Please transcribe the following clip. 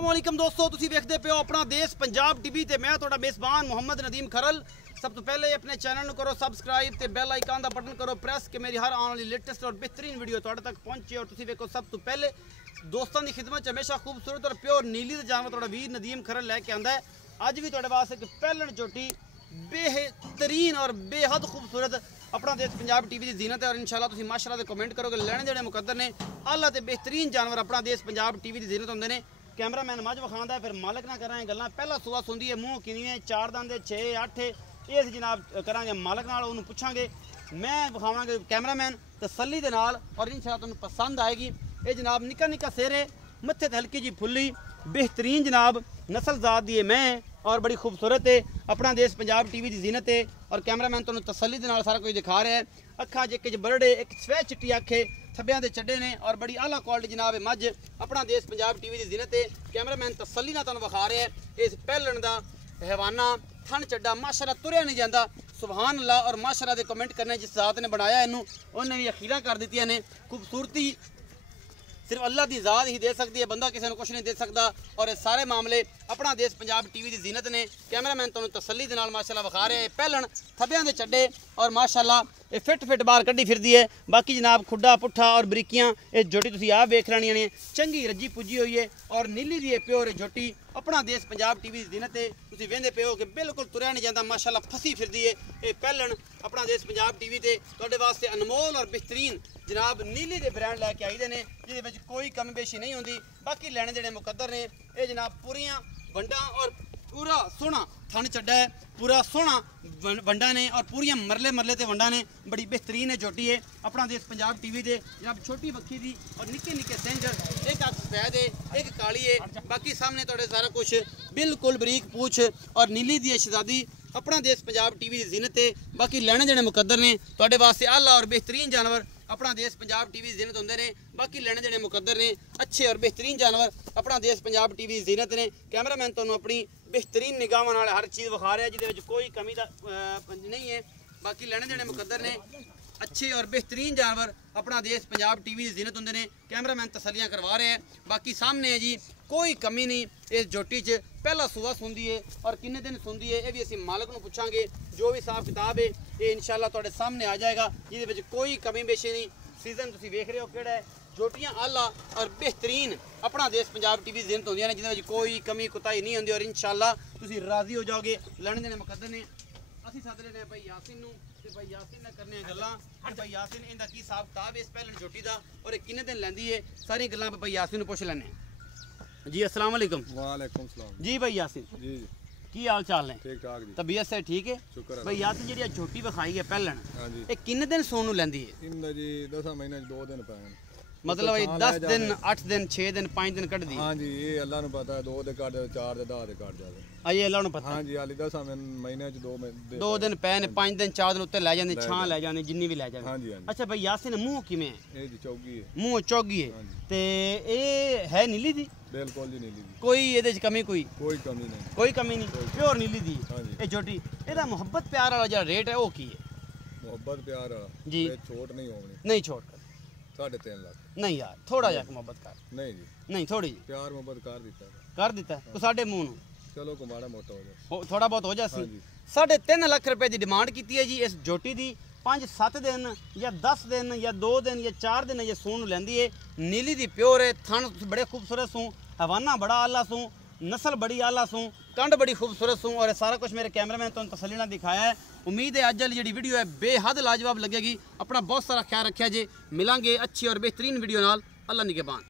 अस्सलामुअलैकुम दोस्तों, तुसी वेखदे पे हो अपना देश पंजाब टीवी ते मैं तुहाडा मेज़बान मोहम्मद नदीम खरल। सब तो पहले अपने चैनल को करो सबसक्राइब ते बेल आइकन का बटन करो प्रेस कि मेरी हर आने वाली लेटेस्ट और बेहतरीन वीडियो तुहाडे तक पहुंचे। और तुसी वेखो सब तो पहले दोस्तों की खिदमत हमेशा खूबसूरत और प्योर नीली दा जानवर तुहाडा वीर नदीम खरल लैके आंदा है। अज भी तुहाडे वास्ते एक पहलन चोटी बेहतरीन और बेहद खूबसूरत अपना देश पंजाब टीवी की जीनत है। और इंशाल्लाह तुसी माशाअल्लाह दे कमेंट करोगे लैने देने मुकद्दर ने आला ते बेहतरीन जानवर अपना देश पंजाब टीवी की जीनत होंदे ने। कैमरामैन मज विखांदा है, फिर मालक ना करांगे गल्लां। पहला सूआ सुंदी है, मूँह किनिए, चार दंद 6 8 ये जनाब करांगे मालक नाल, उन्होंने पुछांगे, मैं विखावांगे कैमरामैन तसल्ली दे नाल और इंशाल्लाह तुहानूं पसंद आएगी। ये जनाब निक्का निक्का सिर है, मत्थे ते हल्की जी फुल्ली बेहतरीन जनाब नस्ल जात दी है मैं और बड़ी खूबसूरत है। अपना देश पंजाब टीवी की जीनत है और कैमरामैन तुहानूं तसल्ली दे नाल सारा कुछ दिखा रहा है। अखा च बरड़े एक सफेद चिट्टी अख है, थब्बियां दे चड्डे ने और बड़ी आला क्वालिटी जनाब है मझ अपना देश पंजाब टीवी की जीनत है। कैमरामैन तसल्ली नाल तुहानूं विखा रहा है। इस पहलन दा हैवाना थन चड्डा माशाअल्लाह तुरिया नहीं जाता, सुभान अल्लाह। और माशाअल्लाह दे कमेंट करने जिस जात ने बनाया इनू उन्हें भी अखीरां कर दी ने। खूबसूरती सिर्फ अल्लाह की ज़ात ही दे सकती है, बंदा किसी को कुछ नहीं दे सकता। और ये सारे मामले अपना देश पंजाब टीवी की जीनत ने। कैमरामैन तुहानूं तसल्ली दे नाल माशाअल्लाह विखा रहे हैं। पहलन थब्बियां दे चड्डे और माशाअल्लाह ये फिट बाहर कड्डी फिरदी है। बाकी जनाब खुड्डा पुट्ठा और बरीकियां ये जोटी तुसीं आप वेख लैणियां ने, चंगी रज्जी पुज्जी हुई है और नीली दी प्योर जोटी अपना देश पंजाब टीवी की जीनत है। तुसीं वेंदे पे हो कि बिल्कुल तुरिया नहीं जाता, माशाअल्लाह फसी फिरदी है। ये पहलन अपना देश पंजाब टीवी ते तुहाडे वास्ते अनमोल और बेहतरीन जनाब नीली दे ब्रांड लैके आई दे ने, जिहदे विच कोई कमी बेशी नहीं होंदी। बाकी लैने देने मुकद्दर ने। ये जनाब पूरियां वंडा और पूरा सोहना थन चड्डा है, पूरा सोहना वंडा ने और पूरियां मरले मरले ते वंडा ने। बड़ी बेहतरीन है जोटी है अपना देश पंजाब टीवी दे। जनाब छोटी बक्खी दी और निक्के निक्के सिंज, एक अख सफेद है एक काली है। बाकी सामने तुहाडे सारा कुछ बिल्कुल बरीक पूछ और नीली दी शहजादी अपना देश पंजाब टीवी की जीनत है। बाकी लैने देने मुकद्दर ने तुहाडे वास्ते आला और बेहतरीन जानवर अपना देश पंजाब टीवी की जीनत होंदे ने। बाकी लैने देने मुकद्दर ने अच्छे और बेहतरीन जानवर अपना देश पंजाब टीवी की जीनत ने। कैमरामैन तुहानूं अपनी बेहतरीन निगाहां नाल हर चीज़ विखा रहा है, जिहदे विच कोई कमी दा नहीं है। बाकी लैने देने मुकद्दर ने अच्छे और बेहतरीन जानवर अपना देश पंजाब टीवी की जीनत होंदे ने। कैमरामैन तसल्लियां करवा रहे हैं। बाकी सामने है जी कोई कमी नहीं इस जोटी च। पहला सूआ सुंदी है और किन्ने दिन सुंदी है ये भी असीं मालक नूं पुछांगे। जो भी हिसाब किताब है ये इंशाअल्लाह तुहाडे सामने आ जाएगा, जिहदे विच कोई कमी बेशी नहीं। सीजन तुसीं वेख रहे हो किहड़ा है, जोटियां आला और बेहतरीन अपना देश पंजाब टीवी जीनत होंदियां ने, जिहदे विच कोई कमी कुताही नहीं होंदी। और इंशाअल्लाह तुसीं राज़ी हो जाओगे। लैणे देने मुकद्दर ने असीं सद लेने भाई यासिन नूं ते भाई यासिन ने करने गल्लां। भाई यासिन इंदा की हिसाब किताब है इस पहलन जोटी दा और किन्ने दिन लैंदी है, सारी गल्लां भाई यासिन नूं पुछ लैने जी। अस्सलाम वालेकुम। वालेकुम सलाम जी भाई यासिन जी, की हाल चाल ने? ठीक ठाक जी, तबीयत से ठीक है? शुक्र है भाई यासिन जी झोटी विखाई है पहलन, हाँ जी। ये किन्ने दिन सोन नूं लैंदी है? इंदा जी 10 महीने 2 दिन पैन, मतलब भाई 10 दिन 8 दिन 6 दिन 5 दिन कट दी? हाँ जी, ये अल्लाह नूं पता है 2 दे काट जावे, 4 दे 10 दे काट जावे। ये अल्लाह नूं पता। हाँ जी, हाली 10 महीने 2 दिन पैन 5 दिन 4 दिन उत्ते लै जांदे, छां लै जांदे, जिन्नी भी लै जावे। हाँ जी, हाँ जी। अच्छा भाई यासिन मुंह किवें है? ये जी चौगी है, मुंह चौगी है हाँ जी। ते ये है नीली दी? बिल्कुल जी नीली दी, कोई ये कमी कोई कमी नहीं। कोई कमी नहीं, प्योर नीली दी हाँ जी। ये जोटी। ਇਹਦਾ ਮੁਹੱਬਤ ਪਿਆਰ ਵਾਲਾ ਜਿਹੜਾ ਰੇਟ ਹੈ ਉਹ ਕੀ ਹੈ? मोहब्बत प्यार जी। ये छोट नहीं होनी, नहीं छोड़ कर 3.5 लाख नहीं यार, थोड़ा जा मोहब्बत कर। नहीं जी, नहीं थोड़ी जी प्यार मोहब्बत कर दिता है। कर दिता है तो साढ़े मूँह चलो को माड़ा मोटा हो जाए, थोड़ा बहुत हो जासी। हाँ जी। 3.5 लाख रुपए की डिमांड की है जी इस जोटी की। 5-7 दिन या 10 दिन या 2 दिन या 4 दिन ये सून लैंदी है। नीली दी प्योर है, थन बड़े खूबसूरत सूँ, हवाना बड़ा आला सूँ, नस्ल बड़ी आला सूँ, कंड बड़ी खूबसूरत सूँ। और सारा कुछ मेरे कैमरामैन तो तसल्ली नाल दिखाया है। उम्मीद है अज वाली जी वीडियो है बेहद लाजवाब लगेगी। अपना बहुत सारा ख्याल रखा जे, मिलांगे अच्छी और बेहतरीन वीडियो नाल। अल्लाह निगहबान।